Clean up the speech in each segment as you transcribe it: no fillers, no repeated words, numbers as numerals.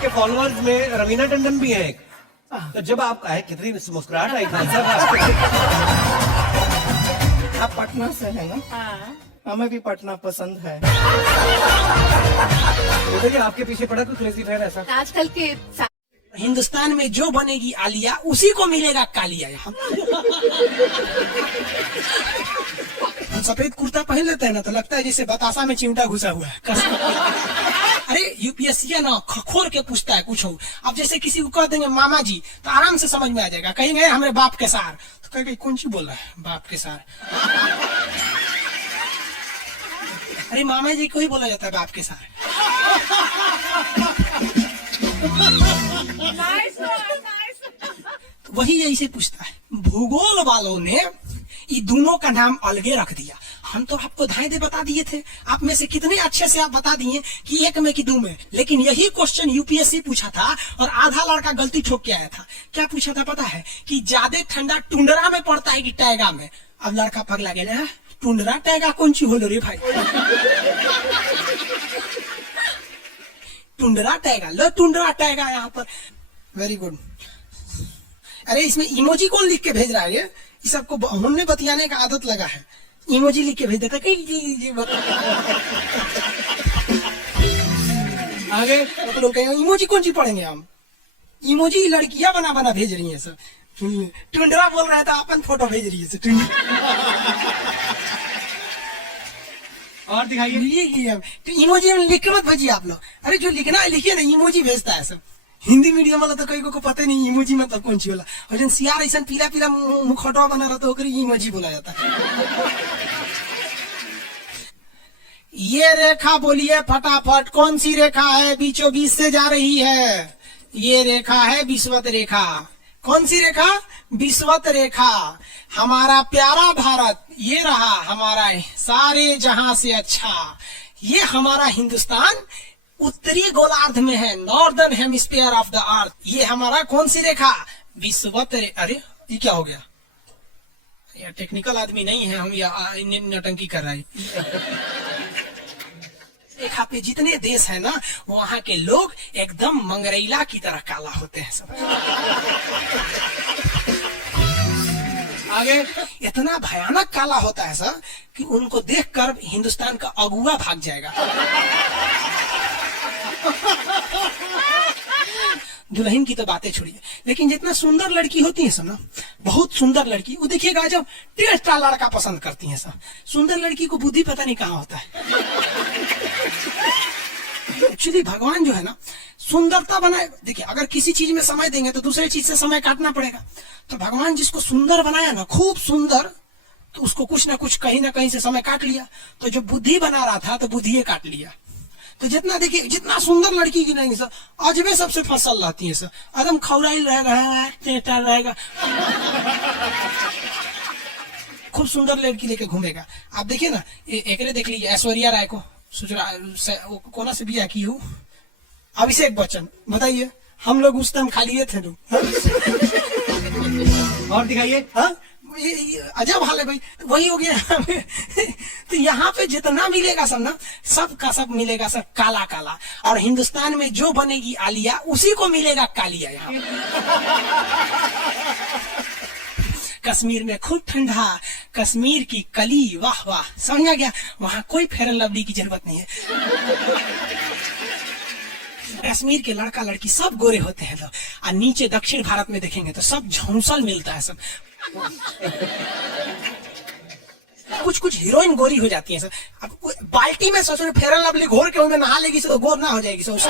आपके फॉलोअर्स में रवीना टंडन भी है एक। तो जब आप आए कितनी मुस्कुराहट आई खान साहब। आप पटना से है ना? हाँ। हमें भी पटना पसंद है। देखिए आपके पीछे पड़ा कोई क्रेजी फैन ऐसा? आजकल के हिंदुस्तान में जो बनेगी आलिया उसी को मिलेगा कालिया। हम सफेद कुर्ता पहन लेते हैं ना तो लगता है जैसे बतासा में चिमटा घुसा हुआ है। अरे यूपीएससी ना खोल के पूछता है कुछ हो। अब जैसे किसी को कह देंगे मामा जी तो आराम से समझ में आ जाएगा। कहेंगे हमारे बाप के सार तो कहेंगे कौन सी बोल रहा है बाप के सार। अरे मामा जी को ही बोला जाता है बाप के सार। तो वही ऐसे पूछता है। भूगोल वालों ने ये दोनों का नाम अलगे रख दिया। हम तो आपको धाए दे बता दिए थे। आप में से कितने अच्छे से आप बता दिए कि एक में कि दो में। लेकिन यही क्वेश्चन यूपीएससी पूछा था और आधा लड़का गलती ठोक के आया था। क्या पूछा था पता है? कि ज्यादा ठंडा टुंडरा में पड़ता है कि टैगा में। अब लड़का पगला गया। टुंडरा टैगा कौन सी होलो रे भाई? टुंडरा टैगा लो टुंडरा टैगा यहाँ पर। Very good. अरे इसमें इमोजी कौन लिख के भेज रहा है? ये सबको हमने बतियाने का आदत लगा है। इमोजी लिख के भेज देता कहीं। आगे तो लोग कहेंगे इमोजी कौन सी पढ़ेंगे हम? इमोजी लड़कियां बना बना भेज रही है सब। टुंडरा बोल रहा है तो अपन फोटो भेज रही है। और दिखाइए। इमोजी लिख के मत भेजिए आप लोग। अरे जो लिखना है लिखिए ना। इमोजी भेजता है सब। हिंदी मीडियम वाला तो कई को पता नहीं इमोजी मतलब कौन सी होला। और जन सियार ऐसा पीला पीला मुखौटा बना रहा तो इमोजी बोला जाता है। ये रेखा बोलिए फटाफट कौन सी रेखा है बीचों बीच से जा रही है? ये रेखा है विषुवत रेखा। कौन सी रेखा? विषुवत रेखा। हमारा प्यारा भारत ये रहा हमारा सारे जहां से अच्छा। ये हमारा हिंदुस्तान उत्तरी गोलार्ध में है। Northern hemisphere of the earth. ये हमारा कौन सी रेखा? विषुवत रेखा। अरे ये क्या हो गया? ये टेक्निकल आदमी नहीं है हम। ये नटंकी कर रहे हैं। रेखा पे जितने देश है ना वहाँ के लोग एकदम मंगरैला की तरह काला होते हैं सब। आगे इतना भयानक काला होता है सर कि उनको देखकर हिंदुस्तान का अगुआ भाग जाएगा। दुल्हन की तो बातें छोड़िए। लेकिन जितना सुंदर लड़की होती है सब ना बहुत सुंदर लड़की वो देखिएगा जब टेढ़ा लड़का पसंद करती है सब। सुंदर लड़की को बुद्धि पता नहीं कहाँ होता है। एक्चुअली भगवान जो है ना सुंदरता बनाए। देखिए अगर किसी चीज में समय देंगे तो दूसरे चीज से समय काटना पड़ेगा। तो भगवान जिसको सुंदर बनाया ना खूब सुंदर तो उसको कुछ ना कुछ कहीं ना कहीं से समय काट लिया। तो जो बुद्धि बना रहा था तो बुद्धि काट लिया। तो जितना देखिए जितना सुंदर लड़की की नहीं सर अजबे सबसे फसल रहती है सर। एकदम खौराइल रहेगा। खूब सुंदर लड़की लेके घूमेगा। आप देखिए ना एक देख लीजिए ऐश्वर्या राय को कोना से बिया की हो? अभिषेक बच्चन। बताइए हम लोग उस टाइम खाली थे लोग। और दिखाइए। हाँ अजब हाल है भाई। वही हो गया। तो यहाँ पे जितना मिलेगा सब ना सब का सब मिलेगा सब काला काला। और हिंदुस्तान में जो बनेगी आलिया उसी को मिलेगा कालिया। यहाँ कश्मीर में खूब ठंडा। कश्मीर की कली वाह वाह समझा गया। वहाँ कोई फेयर एंड लवली की जरूरत नहीं है। कश्मीर के लड़का लड़की सब गोरे होते हैं लोग। और नीचे दक्षिण भारत में देखेंगे तो सब झौंसल मिलता है सब। कुछ कुछ हीरोइन गोरी हो जाती है सर। अब बाल्टी में सोचो फेयर एंड लवली घोर के उनमें नहा लेगी तो गोर ना हो जाएगी सर। उस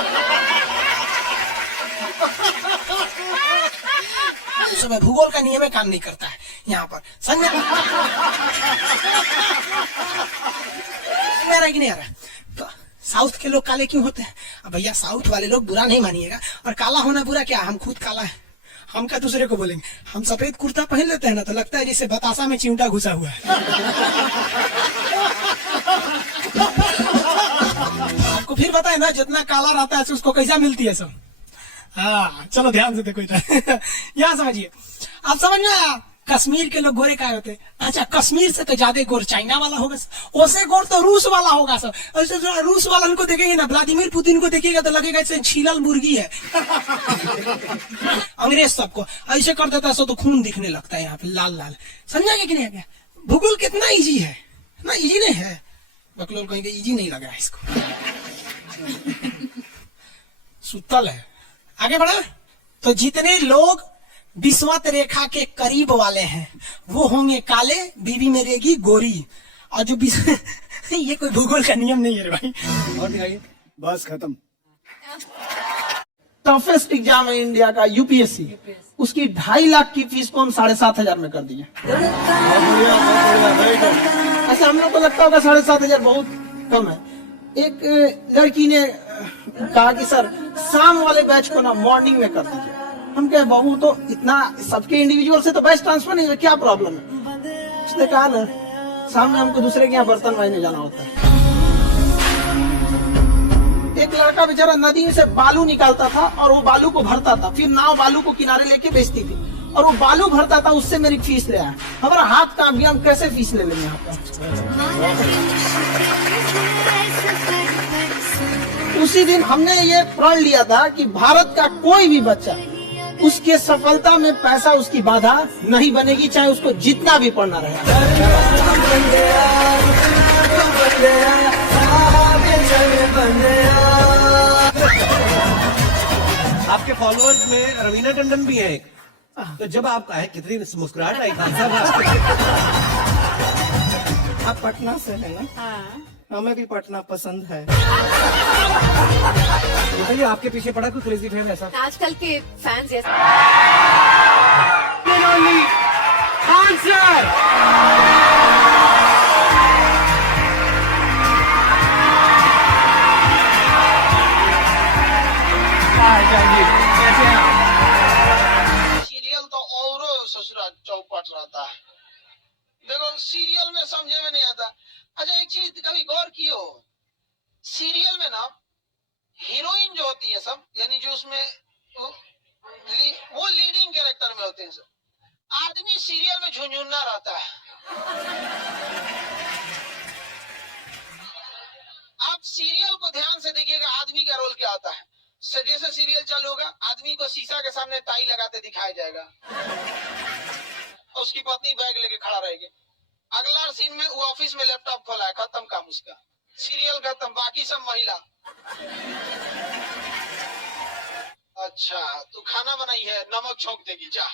समय भूगोल का नियम काम नहीं करता है यहाँ पर। समझ में नहीं आ रहा। तो साउथ के लोग काले क्यों होते हैं? अब भैया साउथ वाले लोग बुरा नहीं मानिएगा। और काला होना बुरा क्या? हम खुद काला है। हम क्या दूसरे को बोलेंगे? हम सफेद कुर्ता पहन लेते हैं ना तो लगता है जैसे बतासा में चिमटा घुसा हुआ है। आपको फिर बताए ना जितना काला रहता है उसको कैसा मिलती है सब। हाँ चलो ध्यान से देखो। यहाँ समझिए आप समझ में आया कश्मीर के लोग गोरे काय होते? अच्छा, कश्मीर से तो ज्यादा गोर चाइना वाला होगा, उससे गोर तो रूस वाला होगा सर। ऐसे जो रूस वाला को देखेंगे ना, व्लादिमीर पुतिन को देखिएगा तो लगेगा ऐसे छीलल मुर्गी है। अंग्रेज सबको ऐसे कर देता है तो खून दिखने लगता है यहाँ पे लाल लाल। समझा कि नहीं? आगे भूगोल कितना इजी है ना? इजी नहीं है, बकलोल कहेंगे इजी नहीं लगा है इसको। सुतल है। आगे बढ़ा तो जितने लोग विषुवत रेखा के करीब वाले हैं वो होंगे काले, बीवी में रहेगी गोरी। और जो ये कोई भूगोल का नियम नहीं है रे भाई। और दिखाइए। बस खत्म। टफेस्ट एग्जाम है इंडिया का, यूपीएससी, उसकी 2.5 लाख की फीस को हम 7,500 में कर दिए। ऐसा हम लोग को लगता होगा 7,500 बहुत कम है। एक लड़की ने कहा कि सर शाम वाले बैच को ना मॉर्निंग में कर दीजिए। हम कहे बाबू तो इतना सबके इंडिविजुअल से तो बैच ट्रांसफर नहीं है, क्या प्रॉब्लम है? उसने कहा ना शाम में हमको दूसरे के यहाँ बर्तन मायने जाना होता है। एक लड़का बेचारा नदी से बालू निकालता था और वो बालू को भरता था, फिर नाव बालू को किनारे लेके बेचती थी और वो बालू भरता था, उससे मेरी फीस ले आया। हमारा हाथ काम भी, हम कैसे फीस ले लेंगे यहाँ पर? उसी दिन हमने ये प्रण लिया था कि भारत का कोई भी बच्चा उसके सफलता में पैसा उसकी बाधा नहीं बनेगी, चाहे उसको जितना भी पढ़ना रहे। आपके फॉलोअर्स में रवीना टंडन भी है एक। तो जब आप आए कितनी मुस्कुराहट आई खान साहब। आप पटना से है ना? हाँ। हमें भी पटना पसंद है। बताइए आपके पीछे पड़ा कोई क्रेजी फैन ऐसा? आजकल के फैंस ये सीरियल तो और ससुरा चौपट रहता है। देखो सीरियल में समझे में नहीं आता। अच्छा एक चीज कभी गौर किए हो, सीरियल में ना हीरोइन जो होती है सब, यानी जो उसमें वो लीडिंग कैरेक्टर में होते हैं सब, आदमी सीरियल में झुंझुन्ना रहता है। आप सीरियल को ध्यान से देखिएगा, आदमी का रोल क्या होता है। जैसे सीरियल चालू होगा, आदमी को शीशा के सामने टाई लगाते दिखाया जाएगा और उसकी पत्नी बैग लेके खड़ा रहेगी। अगला सीन में वो ऑफिस में लैपटॉप खोला है, खत्म काम उसका, सीरियल खत्म, बाकी सब महिला। अच्छा तू खाना बनाई है, नमक छोंक देगी जा।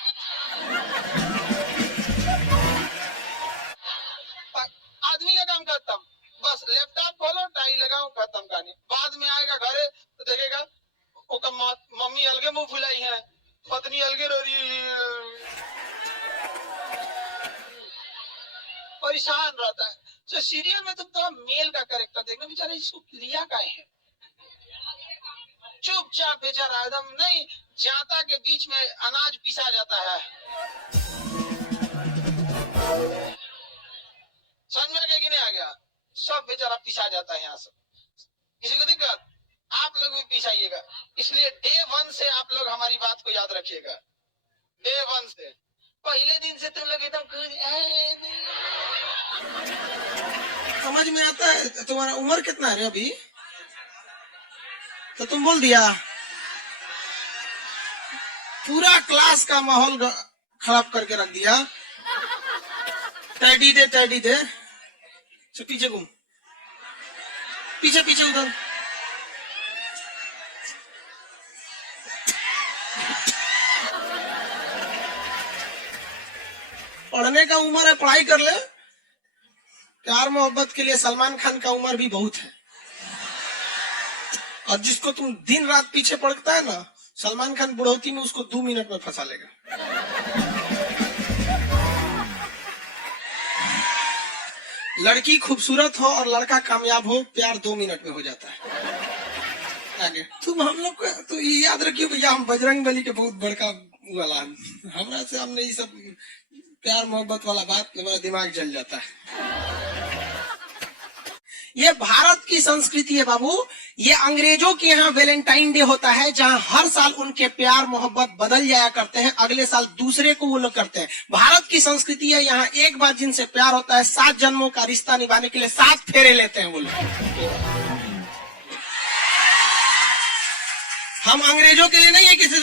आदमी का काम खत्म, बस लैपटॉप खोलो, टाई लगाओ, खत्म कहानी। बाद में आएगा घरे तो देखेगा मम्मी अलगे मुंह फुलाई है, पत्नी अलगे रो रही है, परेशान रहता है। तो सीरियल में तुम तो मेल का कैरेक्टर देखना, बेचारा इसको लिया का है, चुपचाप बेचारा एकदम नहीं जाता के बीच में अनाज पिसा जाता है। समझ में कि नहीं आ गया? सब बेचारा पिसा जाता है यहाँ से। किसी को दिक्कत? आप लोग भी पिसाइएगा। इसलिए डे 1 से आप लोग हमारी बात को याद रखिएगा। डे 1 से पहले दिन से तुम लोग एकदम समझ में आता है। तुम्हारा उम्र कितना है अभी? तो तुम बोल दिया, पूरा क्लास का माहौल खराब करके रख दिया। टैडी दे तो पीछे घूम, पीछे पीछे उधर। पढ़ने का उम्र है, पढ़ाई कर ले। प्यार मोहब्बत के लिए सलमान खान का उम्र भी बहुत है। और जिसको तुम दिन रात पीछे पड़ता है ना, सलमान खान बुढ़ौती में उसको 2 मिनट में फंसा लेगा। लड़की खूबसूरत हो और लड़का कामयाब हो, प्यार 2 मिनट में हो जाता है। आगे तुम हम लोग तो ये याद रखियो भैया, हम बजरंग बली के बहुत बड़का वाला, हमरा से हमने ये सब प्यार मोहब्बत वाला बात, हमारा दिमाग जल जाता है। ये भारत की संस्कृति है बाबू। ये अंग्रेजों के यहाँ वैलेंटाइन डे होता है, जहाँ हर साल उनके प्यार मोहब्बत बदल जाया करते हैं, अगले साल दूसरे को वो लोग करते हैं। भारत की संस्कृति है, यहाँ एक बार जिनसे प्यार होता है 7 जन्मों का रिश्ता निभाने के लिए 7 फेरे लेते हैं वो लोग। हम अंग्रेजों के लिए नहीं है किसी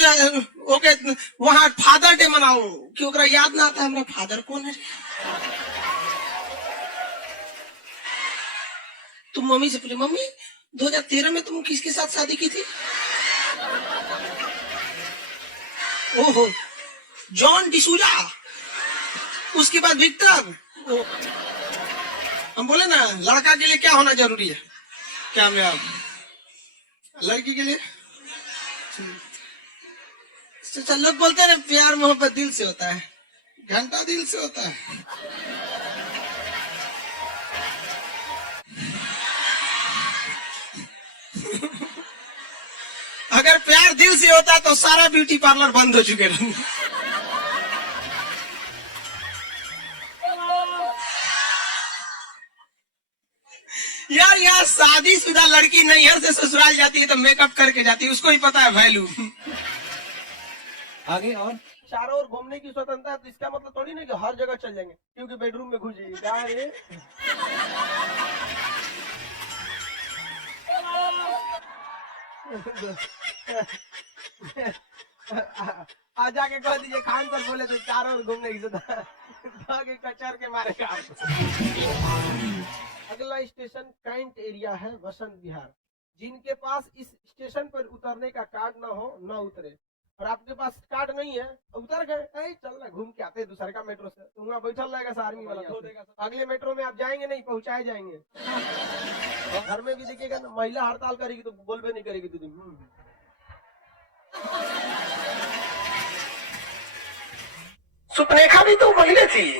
ओके वहां फादर डे मनाओ कि ओकरा याद ना आता है हमारा फादर कौन है। तुम मम्मी से पूछे, मम्मी 2013 में तुम किसके साथ शादी की थी? ओहो, जॉन डिसूजा, उसके बाद विक्टर। हम बोले ना लड़का के लिए क्या होना जरूरी है, क्या मैं लड़की के लिए तो लोग बोलते हैं प्यार मोहब्बत दिल से होता है, घंटा दिल से होता है। अगर प्यार दिल से होता तो सारा ब्यूटी पार्लर बंद हो चुके थे। यार यहाँ शादीशुदा लड़की नैहर से ससुराल जाती है तो मेकअप करके जाती है, उसको ही पता है वैल्यू। आगे और चारों ओर घूमने की स्वतंत्रता है, तो इसका मतलब थोड़ी नहीं कि हर जगह चल जाएंगे क्योंकि बेडरूम में घुस जाइए। क्या रे आ जाके कह दीजिए खान सर बोले तो चारों ओर घूमने की स्वतंत्रता कचर के मारेगा। अगला स्टेशन कैंट एरिया है, वसंत विहार। जिनके पास इस स्टेशन पर उतरने का कार्ड ना हो न उतरे, और आपके पास कार्ड नहीं है उतर गए, चल ना घूम के आते हैं दूसरे का मेट्रो से, तो वहाँ बैठल रहेगा आर्मी वाला, अगले मेट्रो में आप जाएंगे नहीं, पहुंचाए जाएंगे। घर में भी देखिएगा ना, महिला हड़ताल करेगी तो बोलबे नहीं करेगी दीदी। सुपनेखा भी तो महिला थी,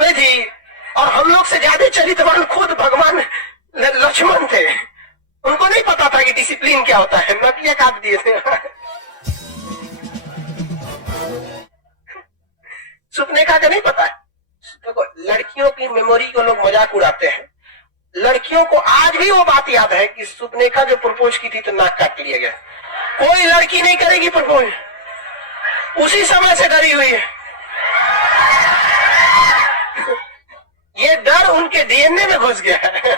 नहीं थी? और हम लोग से ज्यादा चरित्रवान खुद भगवान लक्ष्मण थे। उनको नहीं पता था कि डिसिप्लिन क्या होता है, नदिया काट दिए थे। सुपनेखा का नहीं पता। देखो लड़कियों की मेमोरी को लोग मजाक उड़ाते हैं, लड़कियों को आज भी वो बात याद है कि सुपनेखा जो प्रपोज की थी तो नाक काट लिया गया। कोई लड़की नहीं करेगी प्रपोज, उसी समय से डरी हुई है। ये डर उनके डीएनए में घुस गया है।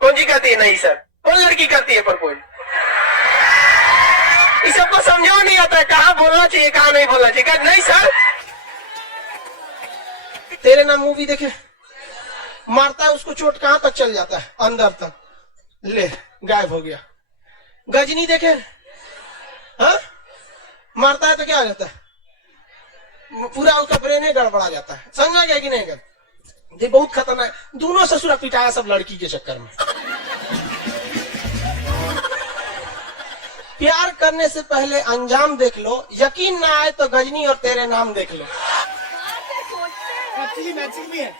कौन जी करती है? नहीं सर, कौन लड़की करती है प्रपोज? इस सबको समझो नहीं आता है कहाँ बोलना चाहिए कहाँ नहीं बोलना चाहिए। नहीं सर, तेरे नाम मूवी देखे, मारता है उसको चोट कहां तक चल जाता है, अंदर तक, ले गायब हो गया। गजनी देखे, हाँ मारता है तो क्या हो जाता है, पूरा उसका ब्रेन ही गड़बड़ा जाता है। समझा गया कि नहीं? कर ये बहुत खतरनाक, दोनों ससुरा पिटाया सब लड़की के चक्कर में। प्यार करने से पहले अंजाम देख लो, यकीन ना आए तो गजनी और तेरे नाम देख लो। मैचिंग भी है।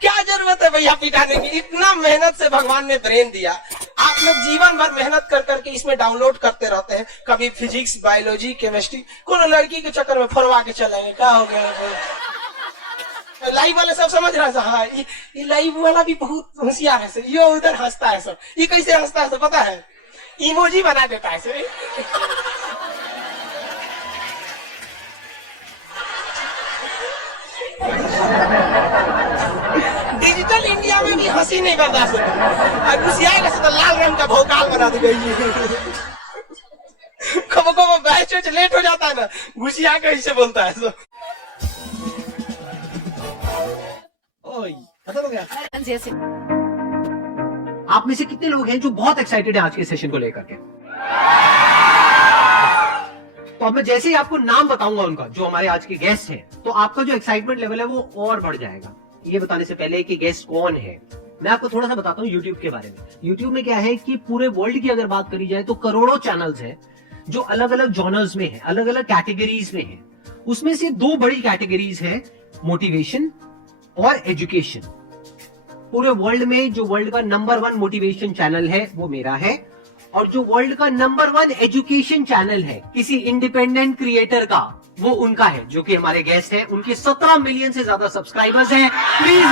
क्या जरूरत है भैया पिटाने की, इतना मेहनत से भगवान ने ब्रेन दिया। आप लोग जीवन भर मेहनत कर करके इसमें डाउनलोड करते रहते हैं, कभी फिजिक्स, बायोलॉजी, केमिस्ट्री, कोई लड़की के चक्कर में फरवा के चलेंगे। क्या हो गया? लाइव वाले सब समझ रहा है, हाँ ये लाइव वाला भी बहुत होशियार है सर, ये उधर हंसता है सर, ये कैसे हंसता है सर पता है? इमोजी बना देता है सर। डिजिटल इंडिया में भी हंसी नहीं बर्दाश्त होती, घुसियाएगा तो लाल रंग का भौकाल बना दी गई। कब कब बैच लेट हो जाता है ना, घुसिया कैसे बोलता है सो। खत्म हो गया। जैसे आप में से कितने लोग हैं जो बहुत एक्साइटेड हैं आज के सेशन को लेकर के? तो अब मैं जैसे ही आपको नाम बताऊंगा उनका, जो हमारे आज के गेस्ट हैं, तो आपका जो एक्साइटमेंट लेवल है वो और बढ़ जाएगा। ये बताने से पहले कि गेस्ट कौन है, मैं आपको थोड़ा सा बताता हूँ यूट्यूब के बारे में। यूट्यूब में क्या है कि पूरे वर्ल्ड की अगर बात करी जाए तो करोड़ों चैनल्स हैं जो अलग अलग जॉनर्स में है, अलग अलग कैटेगरीज में है। उसमें से 2 बड़ी कैटेगरीज है, मोटिवेशन और एजुकेशन। पूरे वर्ल्ड में जो वर्ल्ड का नंबर 1 मोटिवेशन चैनल है वो मेरा है, और जो वर्ल्ड का नंबर 1 एजुकेशन चैनल है किसी इंडिपेंडेंट क्रिएटर का वो उनका है, जो कि हमारे गेस्ट हैं। उनके 17 मिलियन से ज्यादा सब्सक्राइबर्स हैं। Please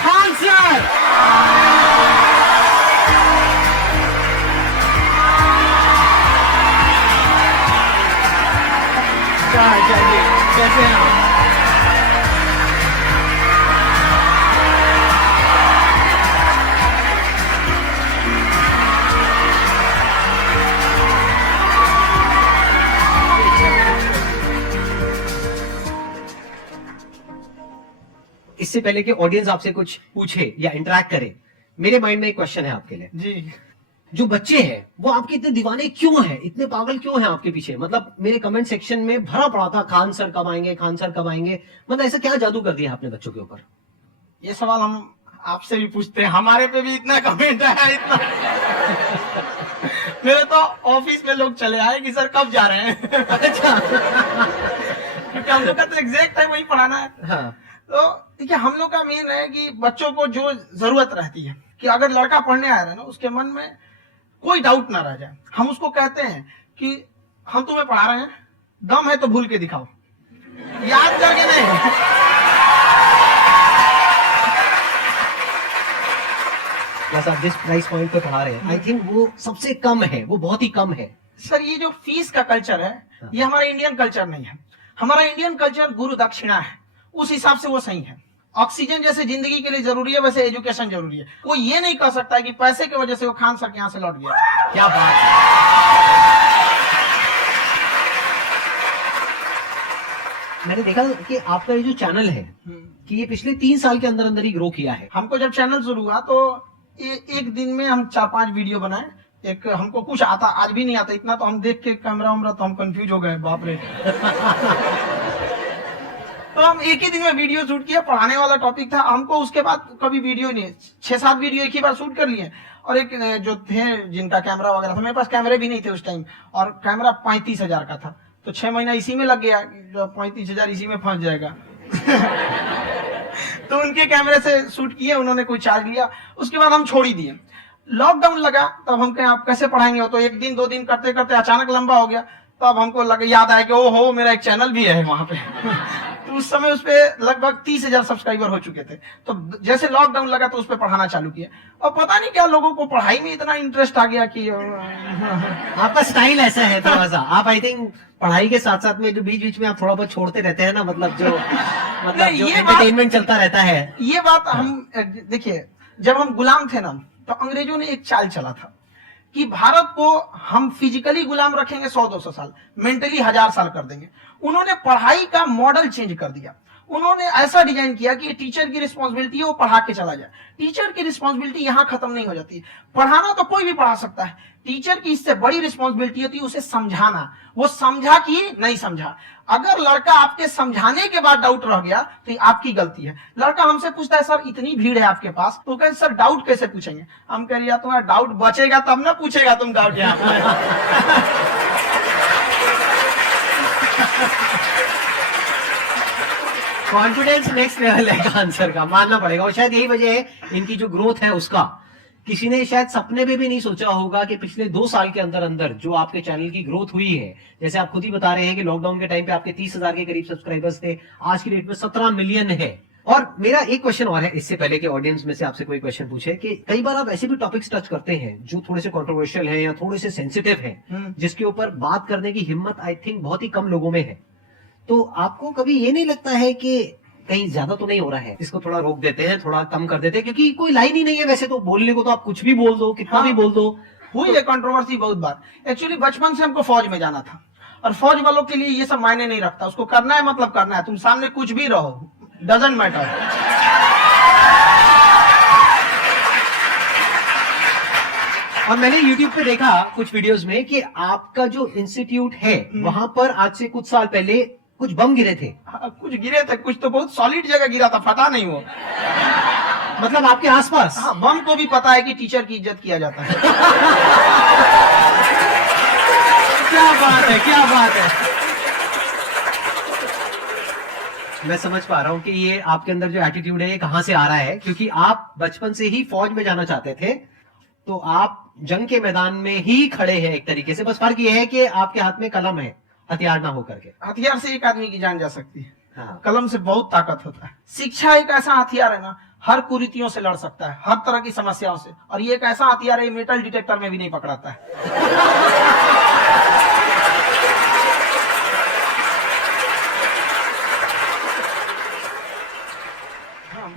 Khan sir. कैसे हैं आप? इससे पहले कि ऑडियंस आपसे कुछ पूछे या इंटरेक्ट करे, मेरे माइंड में एक क्वेश्चन है आपके लिए। जी। जो बच्चे हैं वो आपके इतने दीवाने क्यों हैं, इतने पागल क्यों हैं आपके पीछे? मतलब मेरे कमेंट सेक्शन में भरा पड़ा था, खान सर कब आएंगे, खान सर कब आएंगे। मतलब ऐसा क्या जादू कर दिया आपने बच्चों के ऊपर? ये सवाल हम आपसे भी पूछते हैं, हमारे पे भी इतना कमेंट आया, इतना मेरे तो ऑफिस में लोग चले आए कि सर कब जा रहे हैं। अच्छा। क्योंकि हम लोग का तो एग्जैक्ट है वही पढ़ाना है। हाँ। तो देखिए, हम लोग का मेन है कि बच्चों को जो जरूरत रहती है कि अगर लड़का पढ़ने आया है ना, उसके मन में कोई डाउट ना रह जाए। हम उसको कहते हैं कि हम तुम्हें पढ़ा रहे हैं, दम है तो भूल के दिखाओ, याद करके नहीं। बस आप जिस प्राइस पॉइंट पे पढ़ा रहे हैं, आई थिंक वो सबसे कम है, वो बहुत ही कम है। सर, ये जो फीस का कल्चर है, ये हमारा इंडियन कल्चर नहीं है। हमारा इंडियन कल्चर गुरु दक्षिणा है, उस हिसाब से वो सही है। ऑक्सीजन जैसे जिंदगी के लिए जरूरी है, वैसे एजुकेशन जरूरी है। कोई ये नहीं कह सकता है कि पैसे की वजह से वो खान सर के यहाँ से लौट गया। क्या बात है। मैंने देखा कि आपका ये जो चैनल है कि ये पिछले 3 साल के अंदर अंदर ही ग्रो किया है। हमको जब चैनल शुरू हुआ तो एक दिन में हम 4-5 वीडियो बनाए। एक हमको कुछ आता, आज भी नहीं आता इतना, तो हम देख के कैमरा उमरा तो हम कंफ्यूज हो गए, बाप रे। तो हम एक ही दिन में वीडियो शूट किया, पढ़ाने वाला टॉपिक था हमको। उसके बाद कभी वीडियो नहीं, 6-7 वीडियो एक ही बार शूट कर लिए। और एक जो थे जिनका कैमरा वगैरह था, मेरे पास कैमरे भी नहीं थे उस टाइम, और कैमरा 35,000 का था, तो 6 महीना इसी में लग गया। 35,000 इसी में फंस जाएगा। तो उनके कैमरे से शूट किए, उन्होंने कोई चार्ज लिया, उसके बाद हम छोड़ ही दिए। लॉकडाउन लगा, तब हम कहें आप कैसे पढ़ाएंगे, तो 1 दिन 2 दिन करते करते अचानक लंबा हो गया। तब हमको लगा, याद आया कि ओहो मेरा एक चैनल भी है वहां पे। तो उस समय उस पे लगभग 30,000 सब्सक्राइबर हो चुके थे। तो जैसे लॉकडाउन लगा तो उस पे पढ़ाना चालू किया, और पता नहीं क्या लोगों को पढ़ाई में इतना इंटरेस्ट आ गया कि आपका स्टाइल ऐसा है थोड़ा सा। आप आई थिंक पढ़ाई के साथ साथ में जो बीच बीच में आप थोड़ा बहुत छोड़ते रहते हैं ना, मतलब जो एंटरटेनमेंट चलता रहता है। ये बात हम देखिए, जब हम गुलाम थे ना, तो अंग्रेजों ने एक चाल चला था कि भारत को हम फिजिकली गुलाम रखेंगे 100-200 साल, मेंटली 1000 साल कर देंगे। उन्होंने पढ़ाई का मॉडल चेंज कर दिया। उन्होंने ऐसा डिजाइन किया कि टीचर की रिस्पॉन्सिबिलिटी है वो पढ़ा के चला जाए। टीचर की रिस्पॉन्सिबिलिटी यहाँ खत्म नहीं हो जाती। पढ़ाना तो कोई भी पढ़ा सकता है, टीचर की इससे बड़ी रिस्पॉन्सिबिलिटी होती है उसे समझाना। वो समझा कि नहीं समझा। अगर लड़का आपके समझाने के बाद डाउट रह गया तो ये आपकी गलती है। लड़का हमसे पूछता है, सर इतनी भीड़ है आपके पास, तो कहते सर डाउट कैसे पूछेंगे? हम कह रहे तुम्हारा डाउट बचेगा तब ना पूछेगा तुम डाउट यहाँ। कॉन्फिडेंस नेक्स्ट लेवल है आंसर का, मानना पड़ेगा। और शायद यही वजह है इनकी जो ग्रोथ है उसका। किसी ने शायद सपने में भी नहीं सोचा होगा कि पिछले 2 साल के अंदर अंदर जो आपके चैनल की ग्रोथ हुई है, जैसे आप खुद ही बता रहे हैं कि लॉकडाउन के टाइम पे आपके 30,000 के करीब सब्सक्राइबर्स थे, आज की डेट में 17 मिलियन है। और मेरा एक क्वेश्चन और है, इससे पहले कि ऑडियंस में से आपसे कोई क्वेश्चन पूछे, कि कई बार आप ऐसे भी टॉपिक्स टच करते हैं जो थोड़े से कंट्रोवर्शियल हैं या थोड़े से सेंसिटिव हैं, जिसके ऊपर बात करने की हिम्मत आई थिंक बहुत ही कम लोगों में है। तो आपको कभी ये नहीं लगता है कि कहीं ज्यादा तो नहीं हो रहा है, इसको थोड़ा रोक देते हैं, थोड़ा कम कर देते हैं? क्योंकि कोई लाइन ही नहीं है वैसे तो बोलने को, तो आप कुछ भी बोल दो, कितना भी बोल दो। हुई है कंट्रोवर्सी बहुत बार। एक्चुअली बचपन से हमको फौज में जाना था, और फौज वालों के लिए ये सब मायने नहीं रखता। उसको करना है मतलब करना है, तुम सामने कुछ भी रहो, डजंट मैटर। और मैंने YouTube पे देखा कुछ वीडियोस में कि आपका जो इंस्टीट्यूट है वहां पर आज से कुछ साल पहले कुछ बम गिरे थे। कुछ गिरे थे, कुछ तो बहुत सॉलिड जगह गिरा था, पता नहीं वो। मतलब आपके आसपास? हाँ, बम को भी पता है कि टीचर की इज्जत किया जाता है। क्या बात है, क्या बात है। मैं समझ पा रहा हूं कि ये आपके अंदर जो एटीट्यूड है ये कहां से आ रहा है, क्योंकि आप बचपन से ही फौज में जाना चाहते थे, तो आप जंग के मैदान में ही खड़े हैं एक तरीके से, बस फर्क ये है कि आपके हाथ में कलम है, हथियार ना हो करके। हथियार से एक आदमी की जान जा सकती है, हाँ। कलम से बहुत ताकत होता है। शिक्षा एक ऐसा हथियार है ना, हर कुरीतियों से लड़ सकता है, हर तरह की समस्याओं से। और ये एक ऐसा हथियार है, मेटल डिटेक्टर में भी नहीं पकड़ाता है।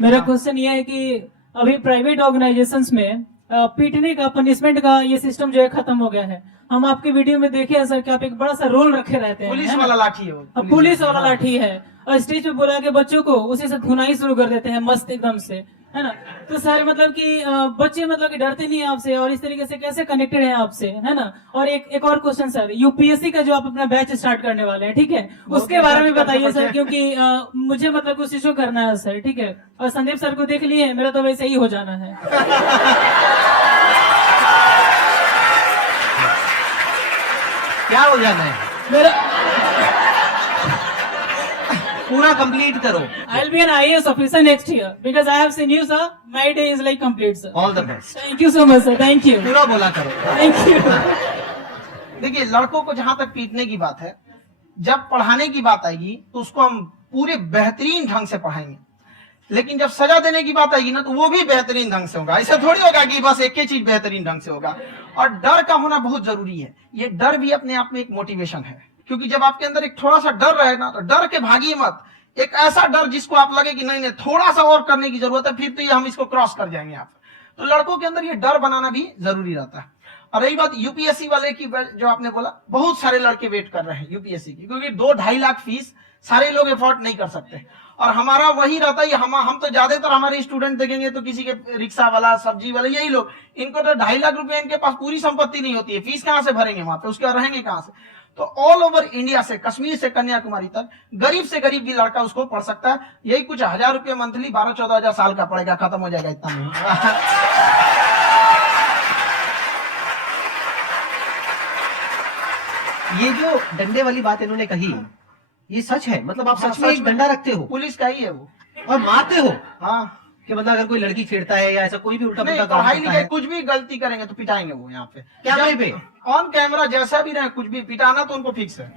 मेरा क्वेश्चन ये है कि अभी प्राइवेट ऑर्गेनाइजेशंस में पीटने का, पनिशमेंट का ये सिस्टम जो है खत्म हो गया है। हम आपके वीडियो में देखे हैं सर कि आप एक बड़ा सा रोल रखे रहते हैं, पुलिस है ना? वाला लाठी है वो, अब पुलिस वाला लाठी है और स्टेज पे बुला के बच्चों को उसी से धुनाई शुरू कर देते हैं मस्त एकदम से, है ना? तो सर मतलब कि बच्चे मतलब कि डरते नहीं है आपसे, और इस तरीके से कैसे कनेक्टेड है आपसे, है ना? और एक और क्वेश्चन सर, यूपीएससी का जो आप अपना बैच स्टार्ट करने वाले हैं, ठीक है, उसके बारे में बताइए सर, क्योंकि मुझे मतलब कुछ इशू करना है सर, ठीक है? और संदीप सर को देख लिए, मेरा तो वैसे ही हो जाना है। क्या हो जाना है? मेरा पूरा कंप्लीट करो। I'll be an IAS officer next year because I have seen you, sir. My day is like complete, sir. All the best. Thank you so much, sir. Thank you. पूरा बोला करो। Thank you. देखिए, लड़कों को जहां तक पीटने की बात है, जब पढ़ाने की बात आएगी तो उसको हम पूरे बेहतरीन ढंग से पढ़ाएंगे। लेकिन जब सजा देने की बात आएगी ना, तो वो भी बेहतरीन ढंग से होगा। ऐसा थोड़ी होगा कि बस एक ही चीज बेहतरीन ढंग से होगा। और डर का होना बहुत जरूरी है। ये डर भी अपने आप में एक मोटिवेशन है, क्योंकि जब आपके अंदर एक थोड़ा सा डर रहे ना, तो डर के भागिए मत। एक ऐसा डर जिसको आप लगे कि नहीं नहीं थोड़ा सा और करने की जरूरत है, फिर तो ये हम इसको क्रॉस कर जाएंगे आप। तो लड़कों के अंदर ये डर बनाना भी जरूरी रहता है। और रही बात यूपीएससी वाले की, जो आपने बोला, बहुत सारे लड़के वेट कर रहे हैं यूपीएससी की, क्योंकि 2-2.5 लाख फीस सारे लोग एफोर्ड नहीं कर सकते। और हमारा वही रहता है, हम तो ज्यादातर हमारे स्टूडेंट देखेंगे तो किसी के रिक्शा वाला, सब्जी वाला, यही लोग, इनको तो 2.5 लाख रुपए इनके पास पूरी संपत्ति नहीं होती है, फीस कहां से भरेंगे वहां पे, उसके बाद रहेंगे कहां से? तो ऑल ओवर इंडिया से, कश्मीर से कन्याकुमारी तक, गरीब से गरीब भी लड़का उसको पढ़ सकता है। यही कुछ 1000 रुपये मंथली, 12-14 हजार साल का पड़ेगा, खत्म हो जाएगा इतना में। ये जो डंडे वाली बात इन्होंने कही, ये सच है? मतलब आप सच में एक डंडा रखते हो पुलिस का ही है वो। और मारते हो? हाँ, कि मतलब अगर कोई लड़की छेड़ता है या ऐसा कोई भी उल्टा नहीं, पुल्टा काम पढ़ाई करता लिखाई है, कुछ भी गलती करेंगे तो पिटाएंगे वो यहाँ पे, कैमरे पे? ऑन कैमरा जैसा भी रहे, कुछ भी पिटाना तो उनको फिक्स है।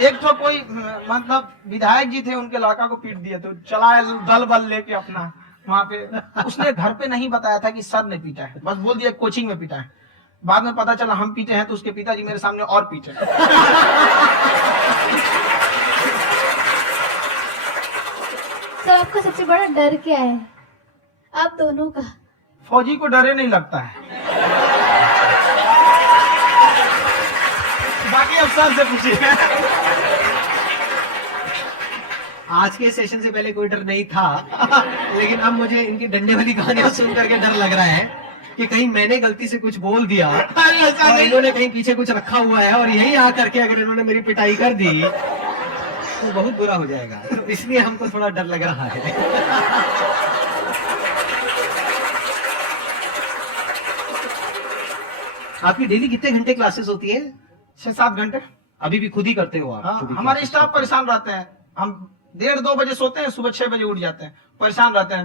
एक तो कोई मतलब विधायक जी थे, उनके लड़का को पीट दिया, तो चला दल बल लेके अपना वहां पे। उसने घर पे नहीं बताया था कि सर ने पीटा है, बस बोल दिया कोचिंग में पीटा है। बाद में पता चला हम पीटे हैं, तो उसके पिताजी मेरे सामने और पीटे। तो आपका सबसे बड़ा डर क्या है, आप दोनों का? फौजी को डरे नहीं लगता है, बाकी अफसर से पूछिए। आज के सेशन से पहले कोई डर नहीं था, लेकिन अब मुझे इनकी डंडे वाली कहानियां सुन करके डर लग रहा है कि कहीं मैंने गलती से कुछ बोल दिया और इन्होंने कहीं पीछे कुछ रखा हुआ है, और यही आकर के अगर इन्होंने मेरी पिटाई कर दी तो बहुत बुरा हो जाएगा। तो इसलिए हमको थोड़ा डर लग रहा है। आपकी डेली कितने घंटे क्लासेस होती है? 6-7 घंटे। अभी भी खुद ही करते हो आप? हाँ, खुद ही हमारे classes स्टाफ करते हो? परेशान रहते हैं। हम 1:30-2 बजे सोते हैं, सुबह 6 बजे उठ जाते हैं, परेशान रहते हैं।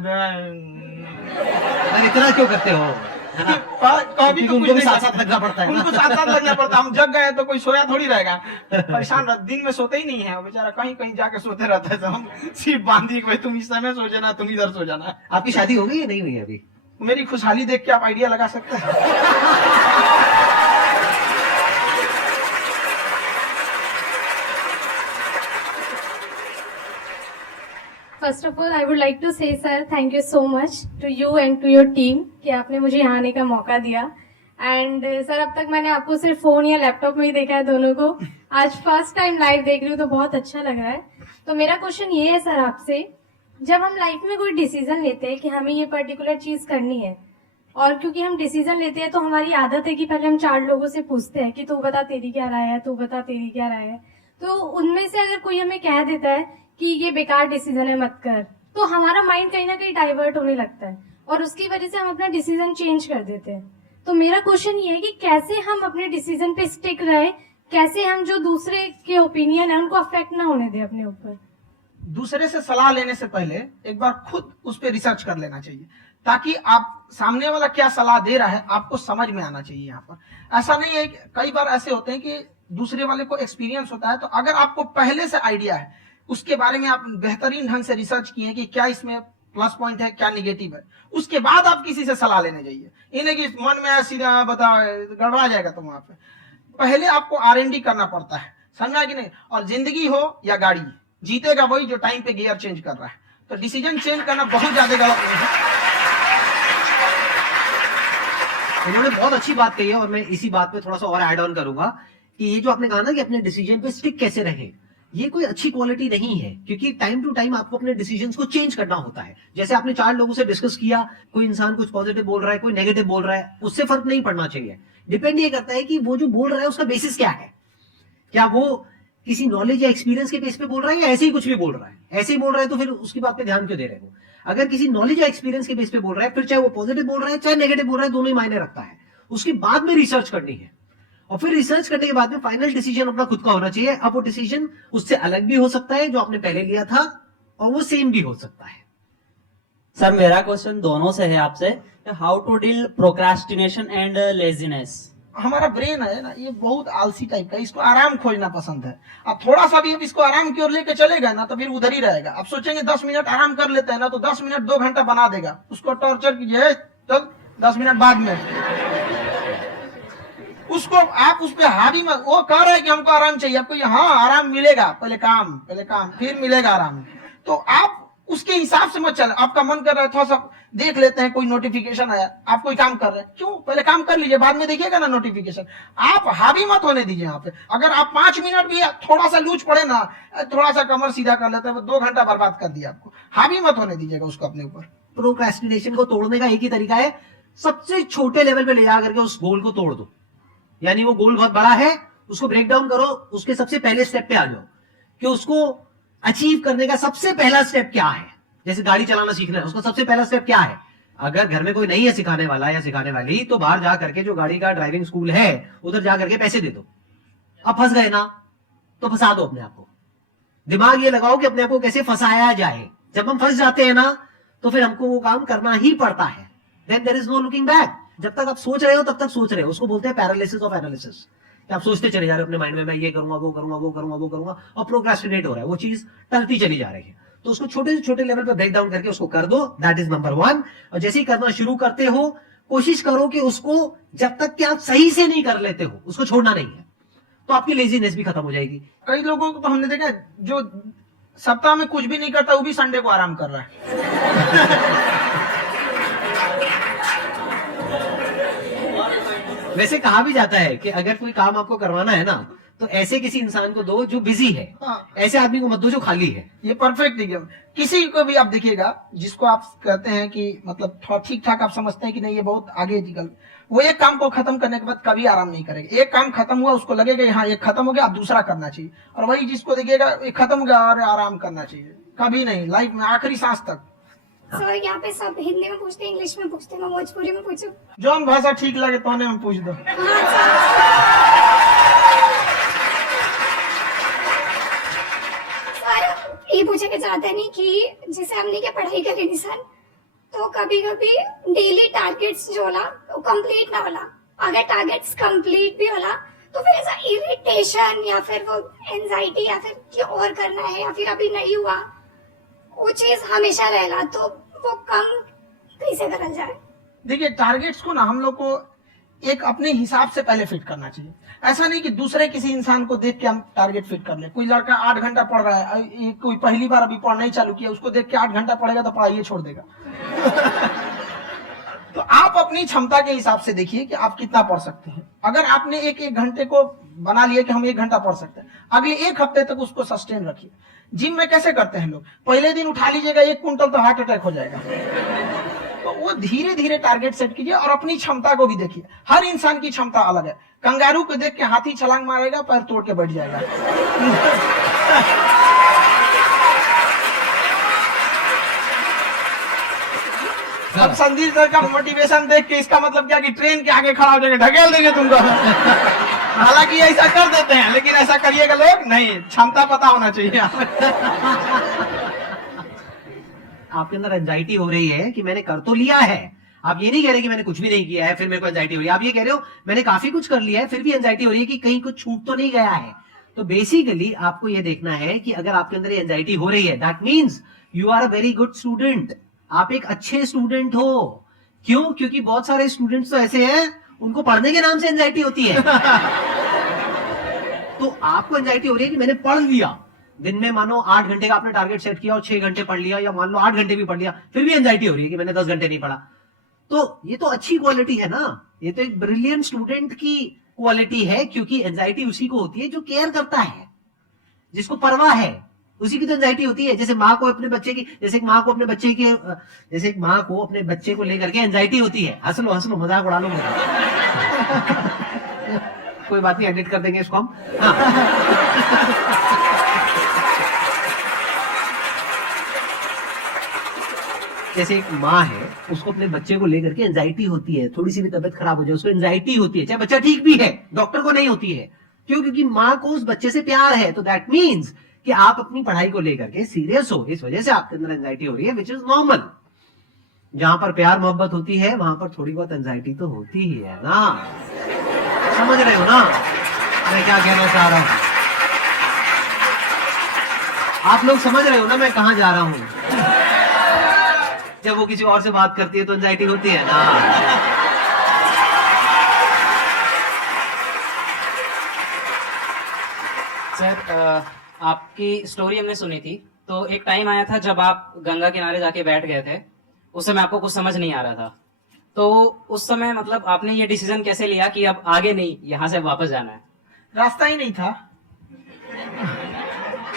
अरे इतना क्यों करते हो? है ना? कभी क्योंकि तो उनको भी साथ साथ लगना पड़ता है ना। उनको साथ लगना पड़ता है। हम जग गए तो कोई सोया थोड़ी रहेगा, परेशान दिन में सोते ही नहीं है, बेचारा कहीं कहीं जाके सोते रहता है। तो हम सिर्फ बांधी भाई तुम इस समय सो जाना, तुम इधर सो जाना। आपकी शादी हो गई या नहीं हुई है अभी? मेरी खुशहाली देख के आप आइडिया लगा सकते हैं। First of all I would like to say sir thank you so much to you and to your team कि आपने मुझे यहाँ आने का मौका दिया। एंड सर अब तक मैंने आपको सिर्फ फोन या लैपटॉप में ही देखा है दोनों को, आज फर्स्ट टाइम लाइव देख रही हूँ तो बहुत अच्छा लग रहा है। तो मेरा क्वेश्चन ये है सर आपसे, जब हम लाइफ में कोई डिसीजन लेते हैं कि हमें ये पर्टिकुलर चीज करनी है, और क्योंकि हम डिसीजन लेते हैं तो हमारी आदत है कि पहले हम 4 लोगों से पूछते हैं कि तू बता तेरी क्या राय है, तू बता तेरी क्या राय है। तो उनमें से अगर कोई हमें कह देता है कि ये बेकार डिसीजन है मत कर, तो हमारा माइंड कहीं ना कहीं डाइवर्ट होने लगता है और उसकी वजह से हम अपना डिसीजन चेंज कर देते हैं। तो मेरा क्वेश्चन ये है कि कैसे हम अपने डिसीजन पे स्टिक रहे, कैसे हम जो दूसरे के ओपिनियन है उनको अफेक्ट ना होने दे अपने ऊपर। दूसरे से सलाह लेने से पहले एक बार खुद उस पर रिसर्च कर लेना चाहिए ताकि आप सामने वाला क्या सलाह दे रहा है आपको समझ में आना चाहिए। यहाँ पर ऐसा नहीं है कि कई बार ऐसे होते हैं कि दूसरे वाले को एक्सपीरियंस होता है, तो अगर आपको पहले से आइडिया है, उसके बारे में आप बेहतरीन ढंग से रिसर्च किए कि क्या इसमें प्लस पॉइंट है, क्या निगेटिव है, उसके बाद आप किसी से सलाह लेने जाइए। इन्हें कि मन में सीधा बता गड़बड़ा जाएगा। तो वहां पे पहले आपको R&D करना पड़ता है, समझा कि नहीं। और जिंदगी हो या गाड़ी, जीतेगा वही जो टाइम पे गियर चेंज कर रहा है। तो डिसीजन चेंज करना बहुत ज्यादा गलत नहीं है। उन्होंने बहुत अच्छी बात कही है और मैं इसी बात पे थोड़ा सा और ऐड ऑन करूंगा कि ये जो आपने कहा ना कि अपने डिसीजन पे स्टिक कैसे रहे, ये कोई अच्छी क्वालिटी नहीं है, क्योंकि टाइम टू टाइम आपको अपने डिसीजंस को चेंज करना होता है। जैसे आपने 4 लोगों से डिस्कस किया, कोई इंसान कुछ पॉजिटिव बोल रहा है, कोई नेगेटिव बोल रहा है, उससे फर्क नहीं पड़ना चाहिए। डिपेंड ये करता है कि वो जो बोल रहा है उसका बेसिस क्या है। क्या वो किसी नॉलेज या एक्सपीरियंस के बेस पे बोल रहा है या ऐसे ही कुछ भी बोल रहा है? ऐसे ही बोल रहा है तो फिर उसकी बात पे ध्यान क्यों दे रहे हो? अगर किसी नॉलेज या एक्सपीरियंस के बेस पे बोल रहा है, फिर चाहे वो पॉजिटिव बोल रहा है चाहे नेगेटिव बोल रहा है, दोनों ही मायने रखता है। उसके बाद में रिसर्च करनी है और फिर रिसर्च करने के बाद में फाइनल डिसीजन अपना खुद का होना चाहिए। अब वो डिसीजन उससे अलग भी हो सकता है जो आपने पहले लिया था, और वो सेम भी हो सकता है। सर मेरा क्वेश्चन दोनों से है आपसे, how to deal procrastination and laziness. हमारा ब्रेन है ना, ये बहुत आलसी टाइप का, इसको आराम खोजना पसंद है। अब थोड़ा सा भी अब इसको आराम की ओर लेके चलेगा ना तो फिर उधर ही रहेगा। अब सोचेंगे 10 मिनट आराम कर लेते हैं ना, तो 10 मिनट 2 घंटा बना देगा। उसको टॉर्चर कीजिए, चल 10 मिनट बाद में। उसको आप उस पर हावी मत, वो कह रहा है कि हमको आराम चाहिए, आपको हाँ आराम मिलेगा, पहले काम फिर मिलेगा आराम। तो आप उसके हिसाब से मत चले। आपका मन कर रहा है थोड़ा सा देख लेते हैं, कोई नोटिफिकेशन आया, आप कोई काम कर रहे हैं, क्यों पहले काम कर लीजिए, बाद में देखिएगा ना नोटिफिकेशन। आप हावी मत होने दीजिए यहाँ पे। अगर आप 5 मिनट भी थोड़ा सा लूज पड़े ना, थोड़ा सा कमर सीधा कर लेते हैं, 2 घंटा बर्बाद कर दिया आपको। हावी मत होने दीजिएगा उसको अपने ऊपर। प्रोक्रेस्टिनेशन को तोड़ने का एक ही तरीका है, सबसे छोटे लेवल पे ले जा करके उस गोल को तोड़ दो। यानी वो गोल बहुत बड़ा है, उसको ब्रेक डाउन करो, उसके सबसे पहले स्टेप पे आ जाओ कि उसको अचीव करने का सबसे पहला स्टेप क्या है। जैसे गाड़ी चलाना सीखना है, उसका सबसे पहला स्टेप क्या है। अगर घर में कोई नहीं है सिखाने वाला या सिखाने वाली, तो बाहर जा करके जो गाड़ी का ड्राइविंग स्कूल है उधर जा करके पैसे दे दो। अब फंस गए ना तो फंसा दो अपने आप को। दिमाग ये लगाओ कि अपने आप को कैसे फंसाया जाए। जब हम फंस जाते हैं ना तो फिर हमको वो काम करना ही पड़ता है। Then there is no looking back. जब तक आप सोच रहे हो तब तक सोच रहे हो, उसको बोलते हैं पैरालिसिस ऑफ एनालिसिस। आप सोचते चले जा रहे हो अपने माइंड में, मैं ये करूंगा वो करूंगा वो करूंगा वो करूंगा, और प्रोक्रेस्टिनेट हो रहा है, वो चीज टलती चली जा रही है। तो उसको छोटे से छोटे लेवल पे ब्रेक डाउन करके उसको कर दो, दैट इज नंबर 1। और जैसे ही करना शुरू करते हो, कोशिश करो कि उसको जब तक कि आप सही से नहीं कर लेते हो उसको छोड़ना नहीं है, तो आपकी लेजीनेस भी खत्म हो जाएगी। कई लोगों को तो हमने देखा जो सप्ताह में कुछ भी नहीं करता, वो भी संडे को आराम कर रहा है। वैसे कहा भी जाता है कि अगर कोई काम आपको करवाना है ना, तो ऐसे किसी इंसान को दो जो बिजी है। हाँ। ऐसे आदमी को मत दो जो खाली है। ये परफेक्ट एग्जाम। किसी को भी आप देखिएगा जिसको आप कहते हैं कि मतलब थोड़ा ठीक ठाक आप समझते हैं कि नहीं ये बहुत आगे निकल, वो एक काम को खत्म करने के बाद कभी आराम नहीं करेगा। एक काम खत्म हुआ उसको लगेगा हाँ एक खत्म हो गया, अब दूसरा करना चाहिए। और वही जिसको देखिएगा एक खत्म हो गया और आराम करना चाहिए, कभी नहीं, लाइफ में आखिरी सांस तक। सर यहाँ पे सब हिंदी में पूछते, इंग्लिश में पूछते, मैं भोजपुरी में पूछूं? जौन भाषा ठीक लगे तो में पूछ दो। सर ये पूछे के चाहते नहीं कि जैसे हमने क्या पढ़ाई करी थी सर, तो कभी कभी डेली टारगेट्स जो होला वो कंप्लीट ना होला। अगर टारगेट्स कंप्लीट भी होला तो फिर ऐसा इरिटेशन या फिर वो एंजाइटी या फिर कि और करना है या फिर अभी नहीं हुआ, वो चीज हमेशा रहेगा। तो वो कम कैसे करल जाए? देखिए टारगेट्स को ना हम लोग को एक अपने हिसाब से पहले फिट करना चाहिए। ऐसा नहीं कि दूसरे किसी इंसान को देख के हम टारगेट फिट कर ले। कोई लड़का 8 घंटा पढ़ रहा है, कोई पहली बार अभी पढ़ना ही चालू किया, उसको देख के 8 घंटा पढ़ेगा तो पढ़ाई छोड़ देगा। तो आप अपनी क्षमता के हिसाब से देखिए कि आप कितना पढ़ सकते हैं। अगर आपने एक घंटे को बना लिया कि हम 1 घंटा पढ़ सकते हैं, अगले 1 हफ्ते तक उसको सस्टेन रखिए। जिम में कैसे करते हैं लोग, पहले दिन उठा लीजिएगा 1 क्विंटल तो हार्ट अटैक हो जाएगा। तो वो धीरे धीरे टारगेट सेट कीजिए और अपनी क्षमता को भी देखिए। हर इंसान की क्षमता अलग है। कंगारू को देख के हाथी छलांग मारेगा, पैर तोड़ के बैठ जाएगा। अब संदीप सर का मोटिवेशन देख के इसका मतलब क्या कि ट्रेन के आगे खड़ा हो जाएंगे, ढकेल देंगे तुमको। हालांकि ऐसा कर देते हैं, लेकिन ऐसा करिएगा लोग नहीं, क्षमता पता होना चाहिए। आपके अंदर एंजाइटी हो रही है कि मैंने कर तो लिया है, आप ये नहीं कह रहे कि मैंने कुछ भी नहीं किया है फिर मेरे को एंजाइटी हो रही है, आप ये कह रहे हो मैंने काफी कुछ कर लिया है फिर भी एंजाइटी हो रही है कि कहीं कुछ छूट तो नहीं गया है। तो बेसिकली आपको ये देखना है कि अगर आपके अंदर एंजाइटी हो रही है, that means you are a very good student, आप एक अच्छे स्टूडेंट हो। क्यों? क्योंकि बहुत सारे स्टूडेंट्स तो ऐसे हैं उनको पढ़ने के नाम से एंजाइटी होती है। तो आपको एंजाइटी हो रही है कि मैंने पढ़ लिया, दिन में मानो 8 घंटे का आपने टारगेट सेट किया और 6 घंटे पढ़ लिया, या मान लो 8 घंटे भी पढ़ लिया, फिर भी एंजाइटी हो रही है कि मैंने 10 घंटे नहीं पढ़ा। तो ये तो अच्छी क्वालिटी है ना, ये तो एक ब्रिलियंट स्टूडेंट की क्वालिटी है, क्योंकि एंजाइटी उसी को होती है जो केयर करता है, जिसको परवाह है, उसी की तो एंजाइटी होती है। जैसे माँ को अपने बच्चे की, जैसे एक माँ को अपने बच्चे को लेकर के एंजाइटी होती है। हंस लो मजाक उड़ा लो कोई बात नहीं, एडिट कर देंगे इसको हम। जैसे एक माँ है, उसको अपने बच्चे को लेकर के एंजाइटी होती है, थोड़ी सी भी तबियत खराब हो जाए उसको एंजाइटी होती है, चाहे बच्चा ठीक भी है, डॉक्टर को नहीं होती है। क्यों? क्योंकि माँ को उस बच्चे से प्यार है। तो दैट मीन्स कि आप अपनी पढ़ाई को लेकर के सीरियस हो, इस वजह से आपके अंदर एंजाइटी हो रही है, विच इज नॉर्मल। जहां पर प्यार मोहब्बत होती है वहां पर थोड़ी बहुत एंजाइटी तो होती ही है ना, समझ रहे हो ना मैं क्या कहना चाह रहा हूं? आप लोग समझ रहे हो ना मैं कहां जा रहा हूं? जब वो किसी और से बात करती है तो एंजाइटी होती है ना। सर आपकी स्टोरी हमने सुनी थी, तो एक टाइम आया था जब आप गंगा किनारे जाके बैठ गए थे, उस समय आपको कुछ समझ नहीं आ रहा था, तो उस समय मतलब आपने ये डिसीजन कैसे लिया कि अब आगे नहीं, यहाँ से वापस जाना है? रास्ता ही नहीं था।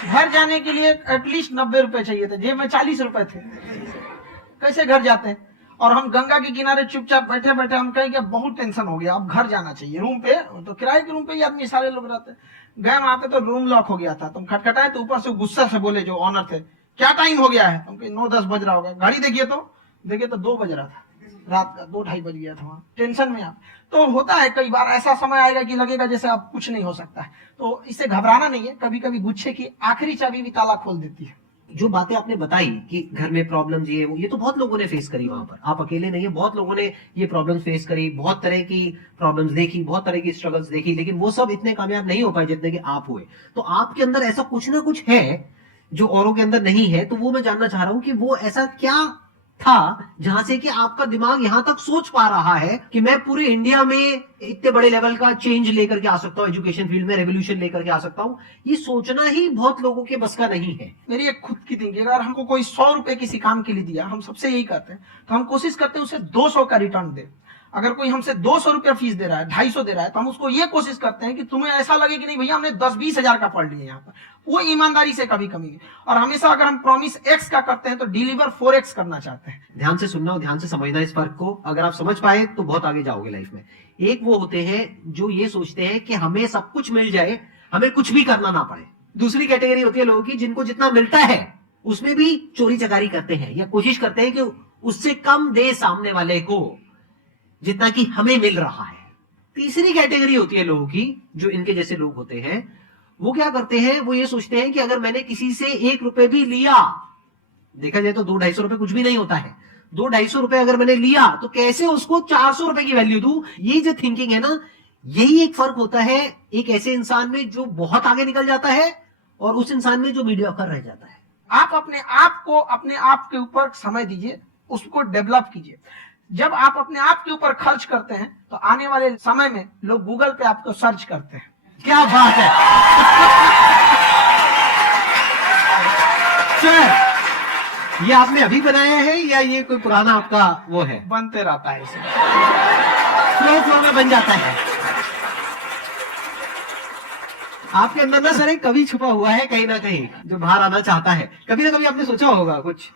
घर जाने के लिए एटलीस्ट 90 रुपए चाहिए थे, जेब में 40 रुपए थे, कैसे घर जाते हैं? और हम गंगा के किनारे चुपचाप बैठे बैठे हम कहें कि बहुत टेंशन हो गया, अब घर जाना चाहिए। रूम पे तो किराए के रूम पे ही आदमी सारे लोग रहते, गए वहां पे तो रूम लॉक हो गया था। तुम खटखटाए तो ऊपर से गुस्सा से बोले जो ऑनर थे, क्या टाइम हो गया है? तुम 9-10 बज रहा होगा, घड़ी देखिए तो 2 बज रहा था, रात का 2-2:30 बज गया था। वहां टेंशन में आप तो होता है, कई बार ऐसा समय आएगा कि लगेगा जैसे अब कुछ नहीं हो सकता है, तो इससे घबराना नहीं है। कभी कभी गुच्छे की आखिरी चाबी भी ताला खोल देती है। जो बातें आपने बताई कि घर में प्रॉब्लम्स ये वो, ये तो बहुत लोगों ने फेस करी वहां पर, आप अकेले नहीं है, बहुत लोगों ने ये प्रॉब्लम्स फेस करी, बहुत तरह की प्रॉब्लम्स देखी, बहुत तरह की स्ट्रगल्स देखी, लेकिन वो सब इतने कामयाब नहीं हो पाए जितने कि आप हुए। तो आपके अंदर ऐसा कुछ ना कुछ है जो औरों के अंदर नहीं है, तो वो मैं जानना चाह रहा हूं कि वो ऐसा क्या था जहां से कि आपका दिमाग यहां तक सोच पा रहा है कि मैं पूरे इंडिया में इतने बड़े लेवल का चेंज लेकर के आ सकता हूं, एजुकेशन फील्ड में रेवोल्यूशन लेकर के आ सकता हूं। ये सोचना ही बहुत लोगों के बस का नहीं है। मेरी एक खुद की थिंकिंग, अगर हमको कोई 100 रुपए किसी काम के लिए दिया, हम सबसे यही करते हैं, तो हम कोशिश करते हैं उसे 200 का रिटर्न दे। अगर कोई हमसे 200 रुपया फीस दे रहा है, 250 दे रहा है, तो हम उसको ये कोशिश करते हैं कि तुम्हें ऐसा लगे कि नहीं भैया हमने 10-20 हजार का पढ़ लिया यहाँ पर, वो ईमानदारी से कभी कमी। और हमेशा अगर हम प्रॉमिस एक्स का करते हैं तो डिलीवर 4x करना चाहते हैं। ध्यान से सुनना और ध्यान से समझना इस फर्क को, अगर आप समझ पाए तो बहुत आगे जाओगे लाइफ में। एक वो होते हैं जो ये सोचते हैं कि हमें सब कुछ मिल जाए, हमें कुछ भी करना ना पड़े। दूसरी कैटेगरी होती है लोगों की जिनको जितना मिलता है उसमें भी चोरी चकारी करते हैं या कोशिश करते हैं कि उससे कम दे सामने वाले को जितना कि हमें मिल रहा है। तीसरी कैटेगरी होती है लोगों की जो इनके जैसे लोग होते हैं, वो क्या करते हैं, वो ये सोचते हैं कि अगर मैंने किसी से 1 रुपए भी लिया, देखा जाए तो 200-250 रुपए कुछ भी नहीं होता है, 200-250 रुपए अगर मैंने लिया तो कैसे उसको 400 रुपए की वैल्यू दूं। ये जो थिंकिंग है ना, यही एक फर्क होता है एक ऐसे इंसान में जो बहुत आगे निकल जाता है और उस इंसान में जो मीडियोकर रह जाता है। आप अपने आप को अपने आप के ऊपर समय दीजिए, उसको डेवलप कीजिए। जब आप अपने आप के ऊपर खर्च करते हैं तो आने वाले समय में लोग गूगल पे आपको सर्च करते हैं। क्या बात है सर, ये आपने अभी बनाया है या ये कोई पुराना आपका वो है? बनते रहता है, इसे फ्लो में बन जाता है। आपके अंदर ना सर एक कवि छुपा हुआ है कहीं ना कहीं जो बाहर आना चाहता है। कभी ना कभी आपने सोचा होगा कुछ?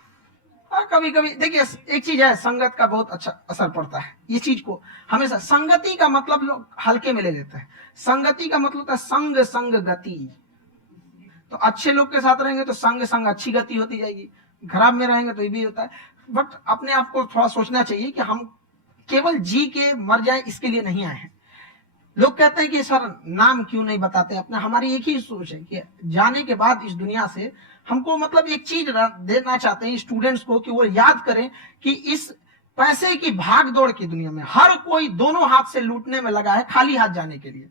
हाँ, कभी कभी देखिए, एक चीज है, संगत का बहुत अच्छा असर पड़ता है। ये चीज को हमेशा, संगति का मतलब लोग हल्के में ले लेते हैं। संगति का मतलब होता है संग संग गति। तो अच्छे लोग के साथ रहेंगे तो संग संग अच्छी गति होती जाएगी, खराब में रहेंगे तो ये भी होता है। बट अपने आप को थोड़ा सोचना चाहिए कि हम केवल जी के मर जाए इसके लिए नहीं आए हैं। लोग कहते हैं कि सर नाम क्यों नहीं बताते अपना। हमारी एक ही सोच है कि जाने के बाद इस दुनिया से हमको मतलब एक चीज देना चाहते हैं स्टूडेंट्स को, कि वो याद करें कि इस पैसे की भाग दौड़ की दुनिया में हर कोई दोनों हाथ से लूटने में लगा है, खाली हाथ जाने के लिए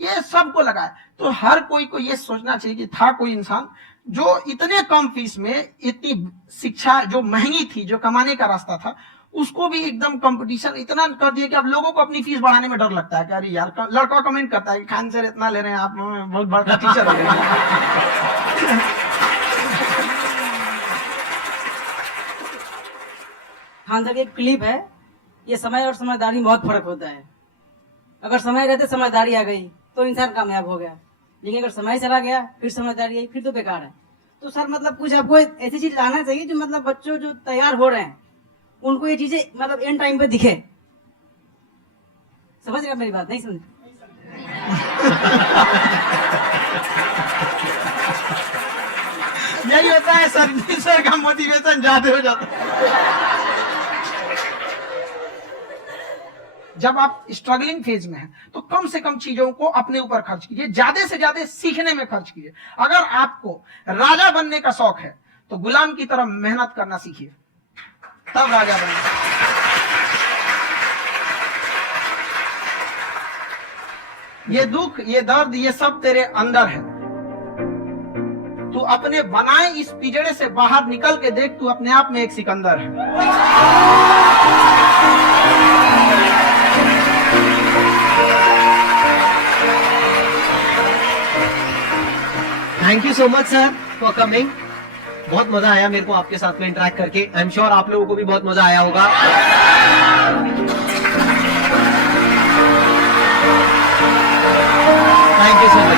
ये सबको लगा है। तो हर कोई को ये सोचना चाहिए कि था कोई इंसान जो इतने कम फीस में इतनी शिक्षा जो महंगी थी, जो कमाने का रास्ता था, उसको भी एकदम कंपटीशन इतना कर दिया कि अब लोगों को अपनी फीस बढ़ाने में डर लगता है कि अरे यार, लड़का कमेंट करता है कि खान सर इतना ले रहे हैं, आप बहुत बड़ा टीचर हो गए। खान सर की एक क्लिप है, ये समय और समझदारी में बहुत फर्क होता है। अगर समय रहते समझदारी आ गई तो इंसान कामयाब हो गया, लेकिन अगर समय चला गया फिर समझदारी आई फिर तो बेकार है। तो सर मतलब कुछ आपको ऐसी चीज लाना चाहिए जो मतलब बच्चों जो तैयार हो रहे हैं उनको ये चीजें मतलब एंड टाइम पे दिखे। समझ रहे मेरी बात? नहीं समझ? यही होता है सर का मोटिवेशन ज्यादा हो जाता है। जब आप स्ट्रगलिंग फेज में हैं तो कम से कम चीजों को अपने ऊपर खर्च कीजिए, ज्यादा से ज्यादा सीखने में खर्च कीजिए। अगर आपको राजा बनने का शौक है तो गुलाम की तरह मेहनत करना सीखिए, तब राजा बनना। ये दुख, ये दर्द, ये सब तेरे अंदर है। तू अपने बनाए इस पिंजरे से बाहर निकल के देख, तू अपने आप में एक सिकंदर है। Thank you so much sir for coming. बहुत मजा आया मेरे को आपके साथ में इंटरेक्ट करके। आई एम श्योर आप लोगों को भी बहुत मजा आया होगा। Thank you so much.